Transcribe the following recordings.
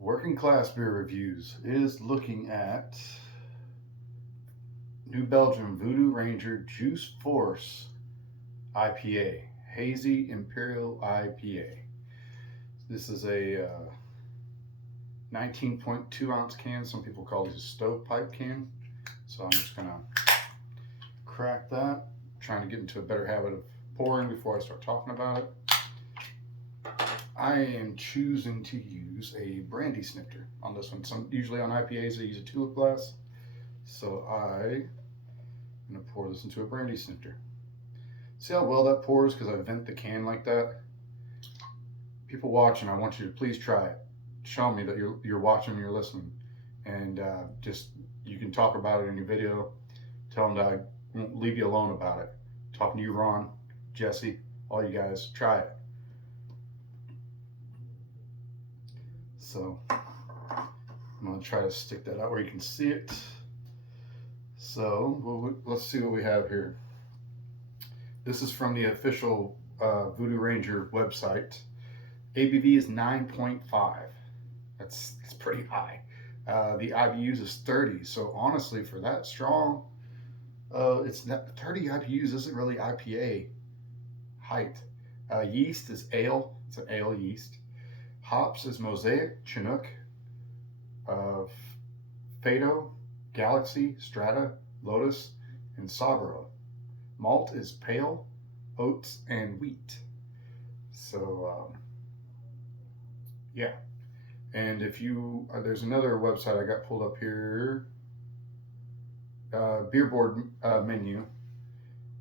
Working Class Beer Reviews is looking at New Belgium Voodoo Ranger Juice Force IPA, Hazy Imperial IPA. This is a 19.2 ounce can. Some people call it a stovepipe can. So I'm just going to crack that, trying to get into a better habit of pouring before I start talking about it. I am choosing to use a brandy snifter on this one. Usually on IPAs I use a tulip glass, so I'm going to pour this into a brandy snifter. See how well that pours because I vent the can like that? People watching, I want you to please try it. Show me that you're watching and you're listening, and just you can talk about it in your video. Tell them that I won't leave you alone about it. Talking to you, Ron, Jesse, all you guys, try it. So I'm going to try to stick that out where you can see it. So let's see what we have here. This is from the official Voodoo Ranger website. ABV is 9.5. That's pretty high. The IBUs is 30. So honestly, for that strong, it's not 30 IBUs isn't really IPA height. Yeast is ale. It's an ale yeast. Hops is Mosaic, Chinook, Fado, Galaxy, Strata, Lotus, and Sabro. Malt is pale, oats, and wheat. So, yeah. And if you, there's another website I got pulled up here, beer board menu,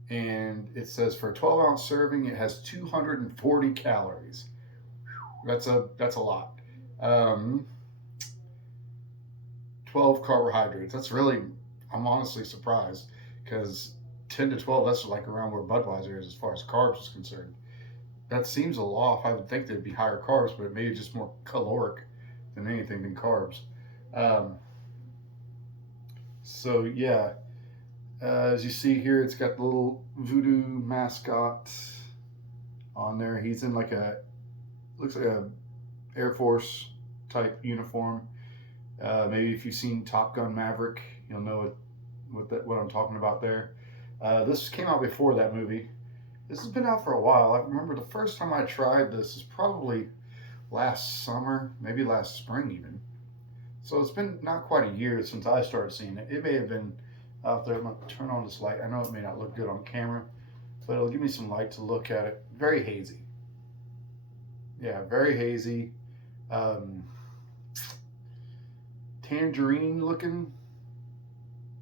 and it says for a 12-ounce serving, it has 240 calories. That's a lot. 12 carbohydrates. That's really, I'm honestly surprised because 10 to 12, that's like around where Budweiser is as far as carbs is concerned. That seems a lot off. I would think there'd be higher carbs, but it may be just more caloric than anything than carbs. So yeah, as you see here, it's got the little Voodoo mascot on there. He's in like looks like a Air Force type uniform. Maybe if you've seen Top Gun Maverick, you'll know what I'm talking about there. This came out before that movie. This has been out for a while. I remember the first time I tried this is probably last summer, maybe last spring even. So it's been not quite a year since I started seeing it. It may have been out there. I'm going to turn on this light. I know it may not look good on camera, but it'll give me some light to look at it. Very hazy. Yeah, very hazy. Tangerine looking,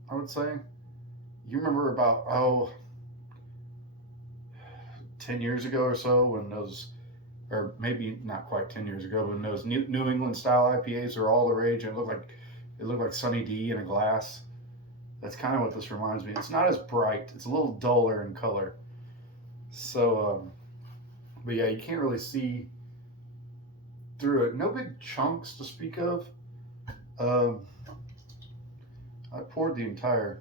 I would say. You remember about 10 years ago or so when those, or maybe not quite 10 years ago, when those New England style IPAs are all the rage, and it looked like Sunny D in a glass. That's kind of what this reminds me. It's not as bright. It's a little duller in color. So, but yeah, you can't really see through it. No big chunks to speak of. I poured the entire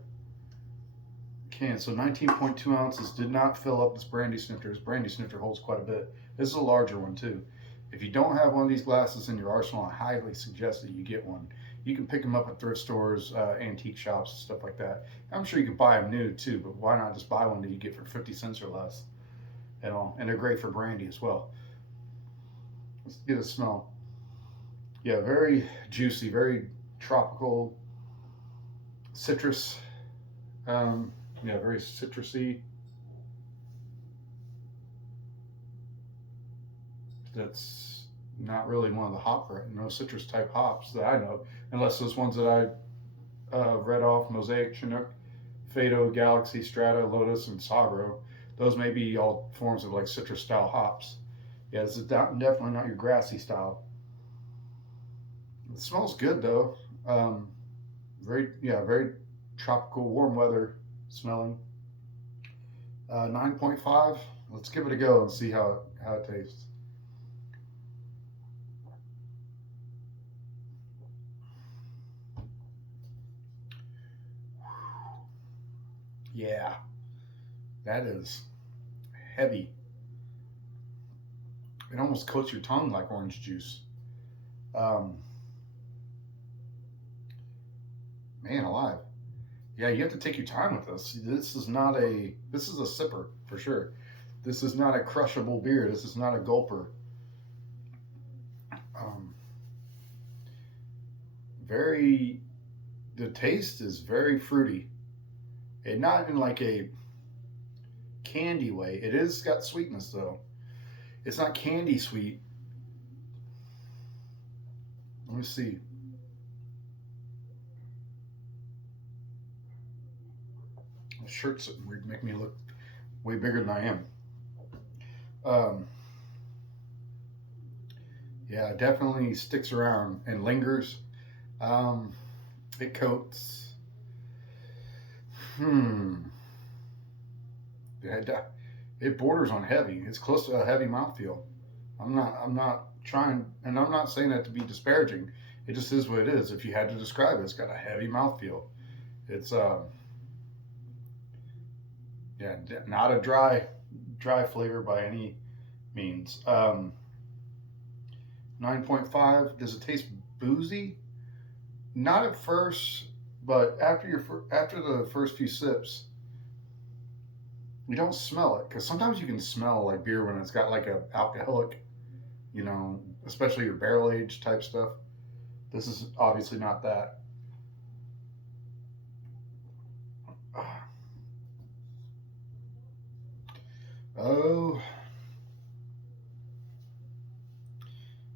can, so 19.2 ounces did not fill up this brandy snifter. This brandy snifter holds quite a bit. This is a larger one too. If you don't have one of these glasses in your arsenal, I highly suggest that you get one. You can pick them up at thrift stores, antique shops, stuff like that. I'm sure you can buy them new too, but why not just buy one that you get for 50 cents or less? And they're great for brandy as well. Let's get a smell. Yeah, very juicy, very tropical, citrus. Yeah, very citrusy. That's not really one of the no citrus type hops that I know, unless those ones that I read off: Mosaic, Chinook, Fado, Galaxy, Strata, Lotus, and Sabro. Those may be all forms of like citrus style hops. Yeah, this is definitely not your grassy style. It smells good though. Very tropical, warm weather smelling. 9.5. Let's give it a go and see how it tastes. Yeah, that is heavy. It almost coats your tongue like orange juice. Um, Man alive. Yeah, you have to take your time with this. This is a sipper for sure. This is not a crushable beer. This is not a gulper. Um, very the taste is very fruity. And not in like a candy way. It is got sweetness though. It's not candy sweet. Let me see. The shirt's weird, make me look way bigger than I am. Um, yeah, it definitely sticks around and lingers. Um, it coats. Hmm. It, it borders on heavy. It's close to a heavy mouthfeel. I'm not trying, and I'm not saying that to be disparaging. It just is what it is. If you had to describe it, it's got a heavy mouthfeel. It's yeah, not a dry flavor by any means. 9.5. Does it taste boozy? Not at first, but after the first few sips, you don't smell it because sometimes you can smell like beer when it's got like a alcoholic, especially your barrel aged type stuff. This is obviously not that. Oh,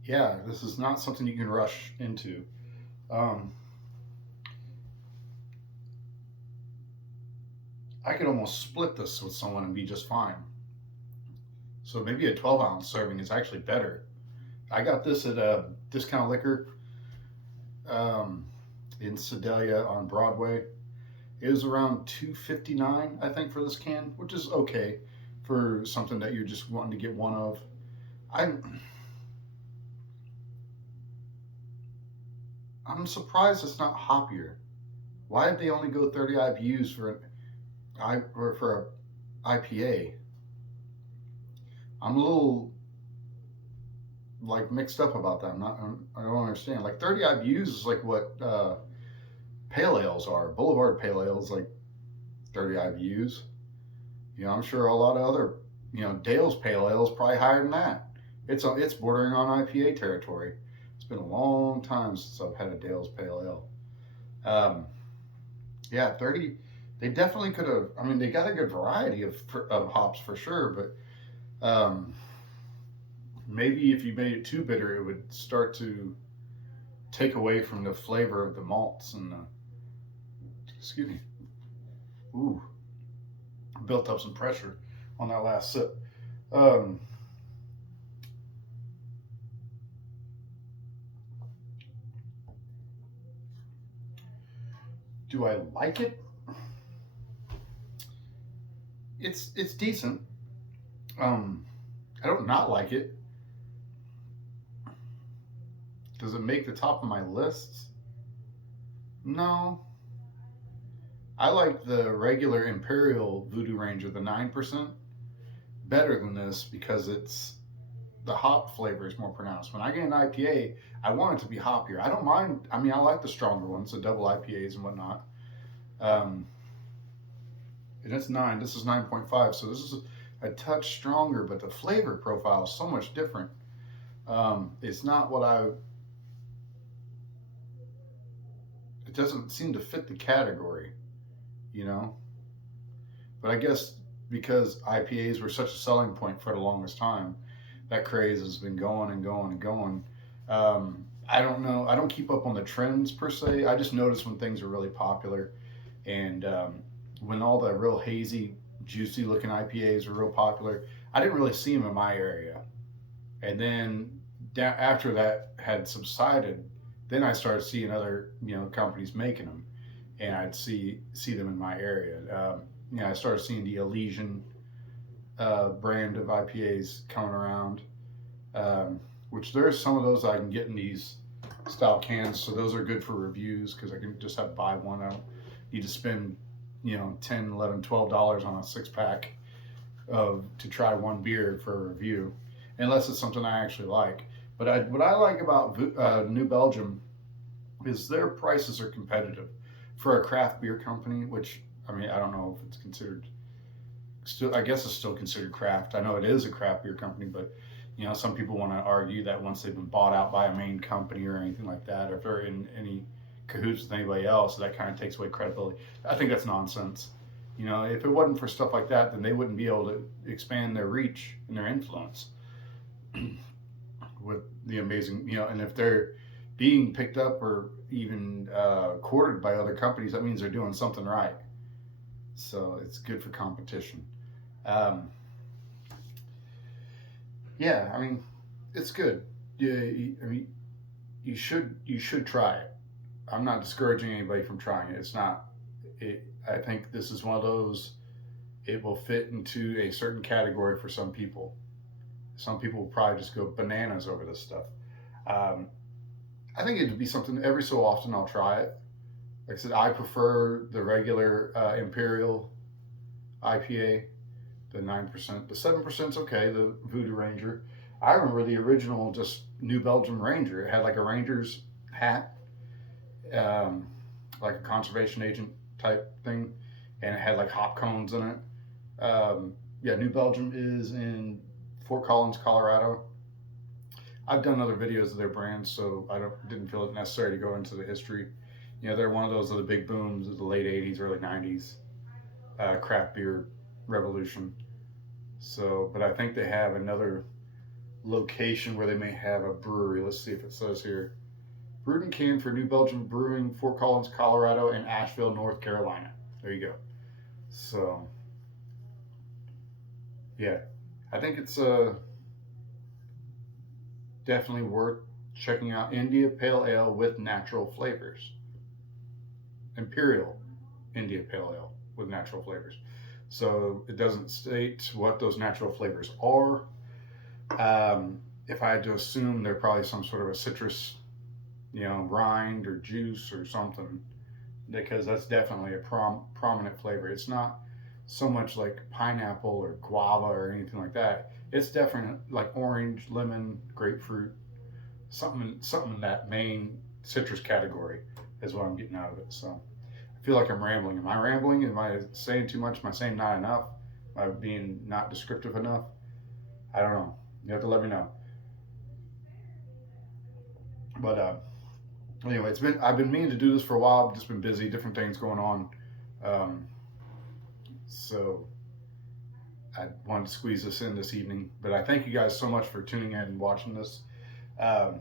yeah, this is not something you can rush into. Um, I could almost split this with someone and be just fine. So maybe a 12-ounce serving is actually better. I got this at a discount liquor um, in Sedalia on Broadway. It was around 2.59, I think, for this can, which is okay for something that you're just wanting to get one of. I'm I'm surprised it's not hoppier. Why did they only go 30 IBUs for a IPA? I'm a little like mixed up about that. I don't understand. Like 30 IBUs is like what pale ales are. Boulevard pale ales like 30 IBUs. I'm sure a lot of other Dale's pale ale is probably higher than that. It's bordering on IPA territory. It's been a long time since I've had a Dale's pale ale. Yeah, 30. They definitely could have. I mean, they got a good variety of hops for sure, but maybe if you made it too bitter, it would start to take away from the flavor of the malts and the. Excuse me. Ooh, built up some pressure on that last sip. Um, do I like it? It's decent. Um, I don't not like it. Does it make the top of my lists? No. I like the regular Imperial Voodoo Ranger, the 9%, better than this because the hop flavor is more pronounced. When I get an IPA, I want it to be hoppier. I don't mind. I mean, I like the stronger ones, the double IPAs and whatnot. Um, and it's 9. This is 9.5, so this is a touch stronger, but the flavor profile is so much different. It's not what I. It doesn't seem to fit the category, you know. But I guess because IPAs were such a selling point for the longest time, that craze has been going and going and going. I don't know. I don't keep up on the trends per se. I just notice when things are really popular, and when all the real hazy, juicy looking IPAs were real popular. I didn't really see them in my area, and then after that had subsided, then I started seeing other companies making them, and I'd see them in my area. I started seeing the Elysian brand of IPAs coming around, um, which there's some of those I can get in these style cans. So those are good for reviews because I can just have buy one. I don't need to spend 10, 11, $12 on a six pack of to try one beer for a review, unless it's something I actually like. But what I like about New Belgium is their prices are competitive for a craft beer company, which I mean, I don't know if it's considered still. I guess it's still considered craft. I know it is a craft beer company, but some people want to argue that once they've been bought out by a main company or anything like that, or if they're in any cahoots with anybody else, that kind of takes away credibility. I think that's nonsense. If it wasn't for stuff like that, then they wouldn't be able to expand their reach and their influence with the amazing, and if they're being picked up or even courted by other companies, that means they're doing something right. So it's good for competition. Um, yeah, I mean, it's good. Yeah, I mean, you should try it. I'm not discouraging anybody from trying it. It's not. I think this is one of those. It will fit into a certain category for some people. Some people will probably just go bananas over this stuff. Um, I think it'd be something every so often I'll try it. Like I said, I prefer the regular Imperial IPA, the 9%. The 7%'s okay, the Voodoo Ranger. I remember the original just New Belgium Ranger. It had like a Ranger's hat, um, like a conservation agent type thing, and it had like hop cones in it. Yeah, New Belgium is in Fort Collins, Colorado. I've done other videos of their brands, so I didn't feel it necessary to go into the history. They're one of those of the big booms of the late '80s, early '90s craft beer revolution. So, but I think they have another location where they may have a brewery. Let's see if it says here. Brewed and canned for New Belgium Brewing, Fort Collins, Colorado, and Asheville, North Carolina. There you go. So, yeah, I think it's definitely worth checking out. India Pale Ale with natural flavors. Imperial India Pale Ale with natural flavors. So it doesn't state what those natural flavors are. If I had to assume, they're probably some sort of a citrus, rind or juice or something, because that's definitely a prominent flavor. It's not so much like pineapple or guava or anything like that. It's definitely like orange, lemon, grapefruit, something in that main citrus category is what I'm getting out of it. So I feel like I'm rambling. Am I rambling? Am I saying too much? Am I saying not enough? Am I being not descriptive enough? I don't know. You have to let me know. But anyway, I've been meaning to do this for a while. I've just been busy, different things going on. Um, so I wanted to squeeze this in this evening. But I thank you guys so much for tuning in and watching this. Um,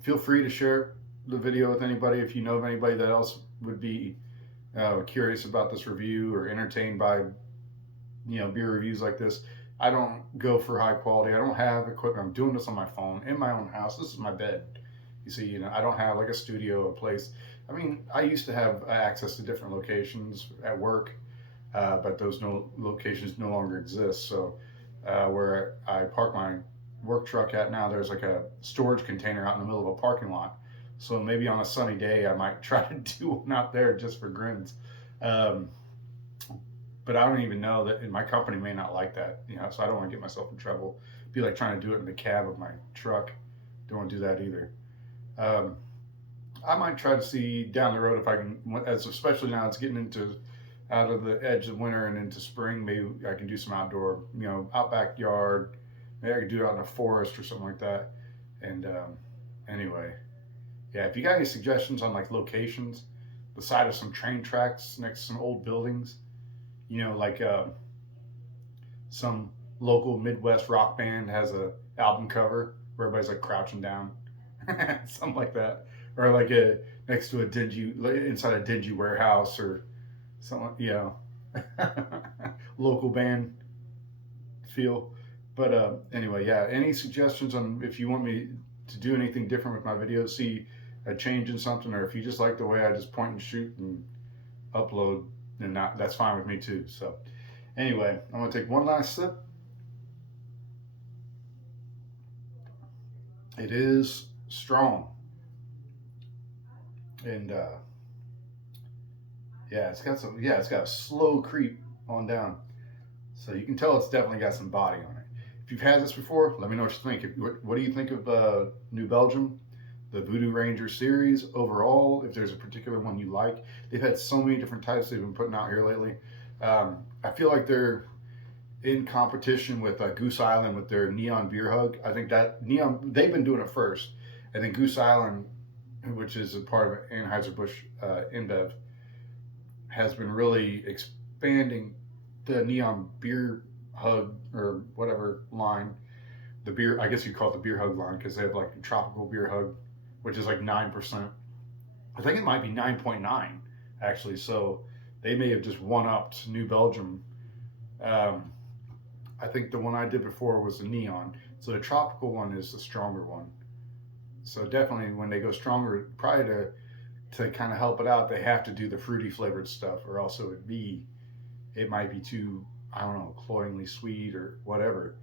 Feel free to share the video with anybody if you know of anybody that else would be curious about this review or entertained by beer reviews like this. I don't go for high quality. I don't have equipment. I'm doing this on my phone in my own house. This is my bed. You see, I don't have like a studio, a place. I mean, I used to have access to different locations at work, but those locations no longer exist. So where I park my work truck at now, there's like a storage container out in the middle of a parking lot. So maybe on a sunny day, I might try to do one out there just for grins. Um, but I don't even know that, and my company may not like that, so I don't want to get myself in trouble. It'd be like trying to do it in the cab of my truck. Don't want to do that either. Um, I might try to see down the road if I can, as especially now it's getting into out of the edge of winter and into spring. Maybe I can do some outdoor, out backyard. Maybe I could do it out in a forest or something like that. And anyway, yeah. If you got any suggestions on like locations, the side of some train tracks next to some old buildings, like some local Midwest rock band has a album cover where everybody's like crouching down, something like that, or like next to a dingy inside a dingy warehouse or something, local band feel. But anyway, yeah. Any suggestions on if you want me to do anything different with my videos, see a change in something, or if you just like the way I just point and shoot and upload, then that's fine with me too. So anyway, I'm gonna take one last sip. It is strong, and yeah, it's got some. Yeah, it's got a slow creep on down, so you can tell it's definitely got some body on it. If you've had this before, let me know what you think. What do you think of New Belgium? the Voodoo Ranger series overall. If there's a particular one you like, they've had so many different types they've been putting out here lately. I feel like they're in competition with Goose Island with their Neon Beer Hug. I think that Neon they've been doing it first, and then Goose Island, which is a part of Anheuser Busch InBev, has been really expanding the Neon Beer Hug or whatever line. The beer, I guess you call it the Beer Hug line because they have like the Tropical Beer Hug, which is like 9%. I think it might be 9.9 actually. So they may have just one upped New Belgium. Um, I think the one I did before was the Neon. So the tropical one is the stronger one. So definitely when they go stronger, probably to kind of help it out, they have to do the fruity flavored stuff, or else it might be too, I don't know, cloyingly sweet or whatever.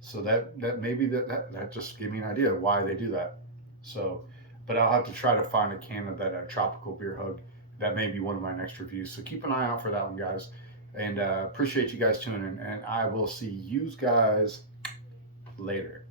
So that maybe that just gave me an idea of why they do that. So, but I'll have to try to find a can of that tropical beer hug. That may be one of my next reviews. So keep an eye out for that one, guys. And appreciate you guys tuning in. And I will see you guys later.